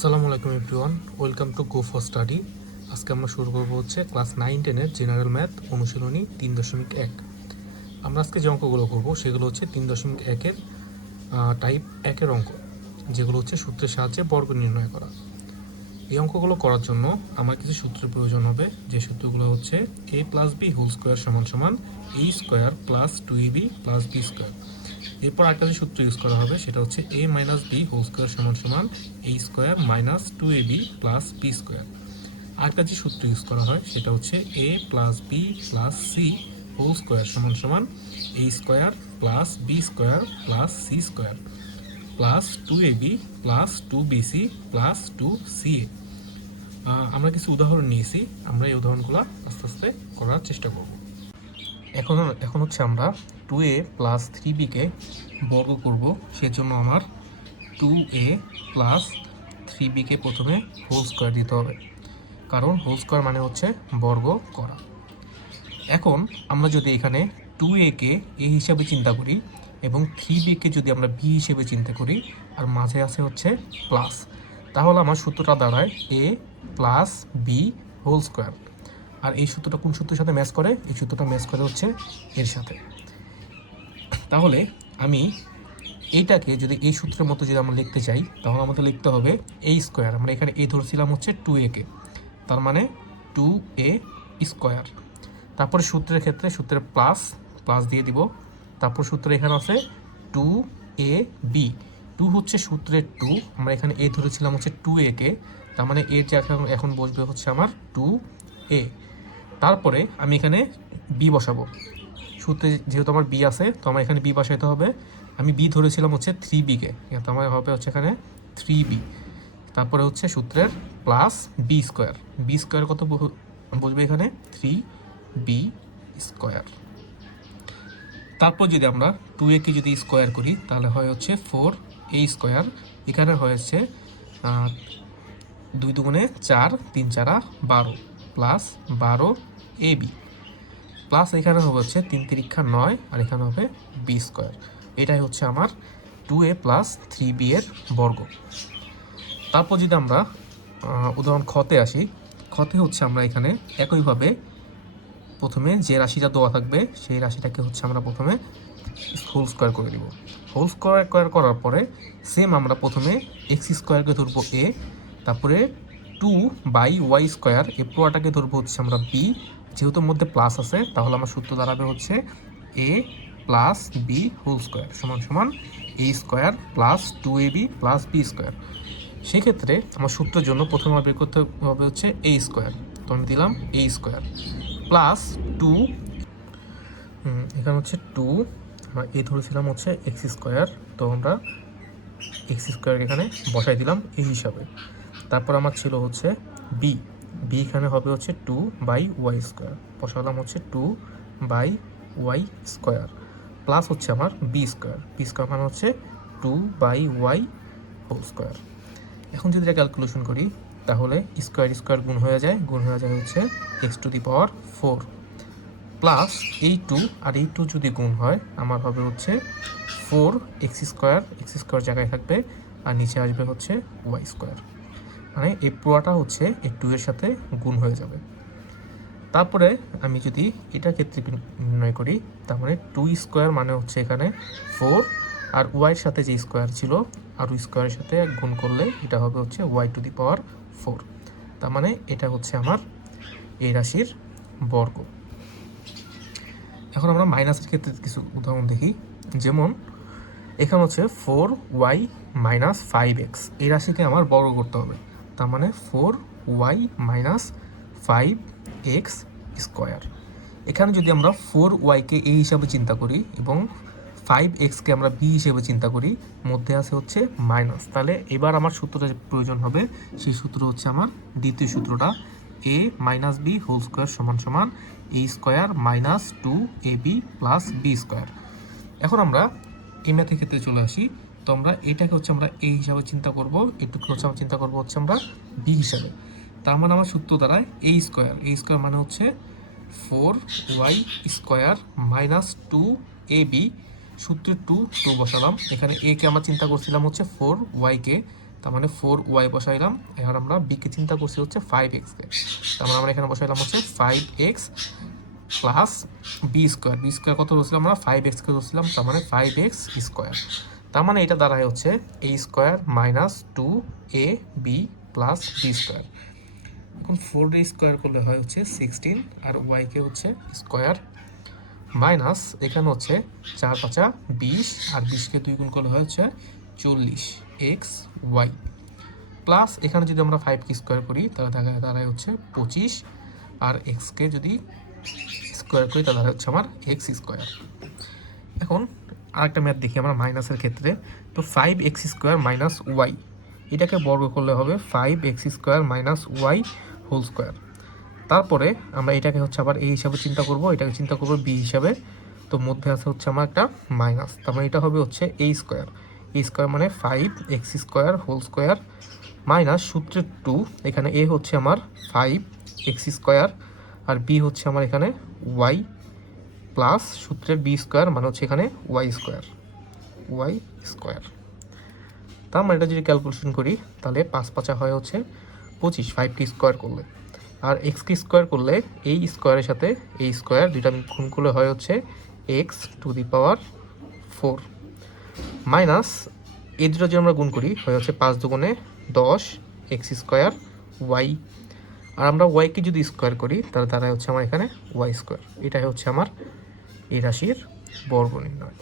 আসসালামু আলাইকুম everyone, welcome to go for study. আজকে আমরা শুরু করবো হচ্ছে ক্লাস 9-10-এর জেনারেল ম্যাথ অনুশীলনী 3.1। আমরা আজকে যে অঙ্কগুলো করবো সেগুলো হচ্ছে 3.1-এর টাইপ 1-এর অঙ্ক, যেগুলো হচ্ছে সূত্রের সাহায্যে বর্গ নির্ণয় করা। এই অঙ্কগুলো করার জন্য আমার কিছু সূত্রের প্রয়োজন হবে, যে সূত্রগুলো হচ্ছে a plus B whole square সমান সমান a square plus 2ab plus B square. এরপর আরেকটা যে সূত্র ইউজ করা হবে সেটা হচ্ছে a minus B whole square সমান সমান a square minus 2ab plus B square. আরেকটা যে সূত্র ইউজ করা হয় সেটা হচ্ছে a plus B plus C whole square সমান সমান a square plus B square plus C square plus 2ab plus 2bc plus 2ca। আমরা কিছু উদাহরণ নিয়েছি, আমরা এই উদাহরণগুলো আস্তে আস্তে করার চেষ্টা করব। এখন হচ্ছে আমরা 2a প্লাস 3bকে বর্গ করব। সেজন্য আমার 2a প্লাস 3bকে প্রথমে হোল স্কোয়ার দিতে হবে, কারণ হোল স্কোয়ার মানে হচ্ছে বর্গ করা। এখন আমরা যদি এখানে 2a-কে a হিসাবে চিন্তা করি এবং 3b-কে যদি আমরা b হিসেবে চিন্তা করি আর মাঝে আছে হচ্ছে প্লাস, তাহলে আমার সূত্রটা দাঁড়ায় a plus B whole square. আর এই সূত্রটা কোন সূত্রের সাথে ম্যাচ করে? এই সূত্রটা ম্যাচ করে হচ্ছে এর সাথে। তাহলে আমি এইটাকে যদি এই সূত্রের মতো যদি আমরা লিখতে চাই, তাহলে আমাদের লিখতে হবে a স্কোয়ার। আমরা এখানে a ধরছিলাম হচ্ছে 2a-কে, তার মানে 2a স্কোয়ার। তারপরে সূত্রের ক্ষেত্রে সূত্রের প্লাস প্লাস দিয়ে দিব। তারপর সূত্রে এখানে আছে 2ab, 2 হচ্ছে সূত্রের 2, আমরা এখানে a ধরেছিলাম হচ্ছে 2a-কে, তার মানে এর যে এখন বসবে হচ্ছে আমার 2a। তারপরে আমি এখানে b বসাবো। সূত্রে যেহেতু আমার b আছে, তো আমার এখানে b বসাইতে হবে। আমি b ধরেছিলাম হচ্ছে 3b-কে, তো আমার হবে হচ্ছে এখানে 3b। তারপরে হচ্ছে সূত্রের plus B square, B square কত বসবে এখানে? 3b square. তারপর যদি আমরা 2a-কে যদি স্কোয়ার করি তাহলে হয় হচ্ছে 4a স্কোয়ার। এখানে হয়েছে 2 দুগুণে 4, 3 4 12 প্লাস 12ab প্লাস এখানে হবে হচ্ছে 3 তিরিক্ষা 9, আর এখানে হবে বি স্কোয়ার। এটাই হচ্ছে আমার 2a প্লাস 3b এর বর্গ। তারপর যদি আমরা উদাহরণ খতে আসি, খতে হচ্ছে আমরা এখানে একইভাবে প্রথমে যে রাশিটা দেওয়া থাকবে সেই রাশিটাকে হচ্ছে আমরা প্রথমে হোল স্কোয়ার করে দিব। হোল স্কোয়ার করার পরে সেম আমরা প্রথমে এক্স স্কোয়ারকে ধরবো a, তারপরে 2/y স্কোয়ার এই পুরোটাকে ধরবো হচ্ছে আমরা b। যেহেতু মধ্যে প্লাস আছে তাহলে আমার সূত্র দাঁড়াবে হচ্ছে a plus B whole square সমান সমান a square plus 2ab plus B square. সেক্ষেত্রে আমার সূত্রের জন্য প্রথমে বের করতে হবে হচ্ছে a স্কোয়ার, তো আমি দিলাম a স্কোয়ার প্লাস 2, এখানে হচ্ছে 2, আমরা এ ধরেছিলাম হচ্ছে এক্স স্কোয়ার, তো আমরা এক্স স্কোয়ার এখানে বসাই দিলাম এই হিসাবে। তারপর আমার ছিল হচ্ছে বি, বি এখানে হবে হচ্ছে 2/y স্কোয়ার, বসালাম হচ্ছে 2/y স্কোয়ার প্লাস হচ্ছে আমার বি স্কোয়ার, বি স্কোয়ার মানে হচ্ছে 2/y হোল স্কোয়ার। এখন যদি এটা ক্যালকুলেশন করি তাহলে স্কোয়ার স্কোয়ার গুণ হয়ে যায়, হচ্ছে x⁴ প্লাস এই 2 আর এই 2 যদি গুণ হয় আমার হবে হচ্ছে 4x স্কোয়ার, এক্স স্কোয়ার জায়গায় থাকবে আর নিচে আসবে হচ্ছে y স্কোয়ার, মানে এই পুরোটা হচ্ছে এই 2 এর সাথে গুণ হয়ে যাবে। তারপরে আমি যদি এটা ক্ষেত্রে নির্ণয় করি, তার মানে 2 স্কোয়ার মানে হচ্ছে এখানে 4, আর ওয়াইয়ের সাথে যে স্কোয়ার ছিল আর ওই স্কোয়ারের সাথে গুণ করলে এটা হবে হচ্ছে y⁴। তার মানে এটা হচ্ছে আমার এই রাশির বর্গ। এখন আমরা মাইনাসের ক্ষেত্রে কিছু উদাহরণ দেখি, যেমন এখানে হচ্ছে 4y মাইনাস 5x, এই রাশিকে আমার বর্গ করতে হবে। তার মানে 4y মাইনাস 5x স্কোয়ার। এখানে যদি আমরা 4y-কে a হিসাবে চিন্তা করি এবং 5x-কে আমরা b হিসেবে চিন্তা করি, মধ্যে আছে হচ্ছে মাইনাস, তাহলে এবার আমার সূত্রটা প্রয়োজন হবে, সেই সূত্র হচ্ছে আমার দ্বিতীয় সূত্রটা a minus B whole square সমান সমান a square minus 2ab plus B square. এখন আমরা এই ম্যাথের ক্ষেত্রে চলে আসি, তো আমরা এটাকে হচ্ছে আমরা a হিসাবে চিন্তা করব, এটুকু হচ্ছে আমরা চিন্তা করবো হচ্ছে আমরা b হিসাবে। তার মানে আমার সূত্র দ্বারায় a স্কোয়ার মানে হচ্ছে 4y স্কোয়ার মাইনাস 2ab, সূত্রে 2 বসালাম। এখানে a কে আমরা চিন্তা করছিলাম হচ্ছে 4y-কে, তার মানে 4y বসাইলাম। এবার আমরা বিকে চিন্তা করছি হচ্ছে 5x কে, তার মানে আমরা এখানে বসাইলাম হচ্ছে 5x প্লাস বি স্কোয়ার কত ধরছিলাম আমরা 5x কে ধরছিলাম, তার মানে 5x স্কোয়ার। তার মানে এটা দাঁড়ায় হচ্ছে a square minus 2ab plus B square. এখন 4 স্কোয়ার করলে হয় হচ্ছে 16 আর y কে হচ্ছে স্কোয়ার মাইনাস এখানে হচ্ছে 4 5 20 আর 20কে 2 গুণ করলে হয় হচ্ছে 40x y প্লাস এখানে যদি আমরা 5 কে স্কোয়ার করি তাহলে দাঁড়ায় হচ্ছে 25 আর x কে যদি স্কোয়ার করি তাহলে হচ্ছে আমার x স্কোয়ার। এখন আরেকটা ম্যাথ দেখি আমরা মাইনাসের ক্ষেত্রে। তো 5x স্কোয়ার মাইনাস ওয়াই, এটাকে বর্গ করলে হবে 5x square minus Y whole square. তারপরে আমরা এটাকে হচ্ছে আবার এই হিসাবে চিন্তা করব, এটাকে চিন্তা করব বি হিসাবে। তো মধ্যে আছে হচ্ছে আমার একটা মাইনাস, তার মানে এটা হবে হচ্ছে a স্কোয়ার মানে 5x square whole square minus সূত্রের 2, এখানে a হচ্ছে আমার 5x স্কোয়ার আর b হচ্ছে আমার এখানে y প্লাস সূত্রের বি স্কোয়ার মানে হচ্ছে এখানে ওয়াই স্কোয়ার। তার মানে এটা যদি ক্যালকুলেশন করি তাহলে 5 5 হয় হচ্ছে 25, 5কে স্কোয়ার করলে, আর এক্সকে স্কোয়ার করলে এই স্কোয়ারের সাথে এই স্কোয়ার দুইটা গুণ করলে হয় হচ্ছে x to the power 4 minus এই দুটো যদি আমরা গুণ করি হয় হচ্ছে 5 দুগুণে 10 এক্স স্কোয়ার ওয়াই, আর আমরা ওয়াইকে যদি স্কোয়ার করি তাহলে তারা হচ্ছে আমার এখানে ওয়াই স্কোয়ার। এটাই হচ্ছে আমার এই রাশির বর্গ নির্ণয়।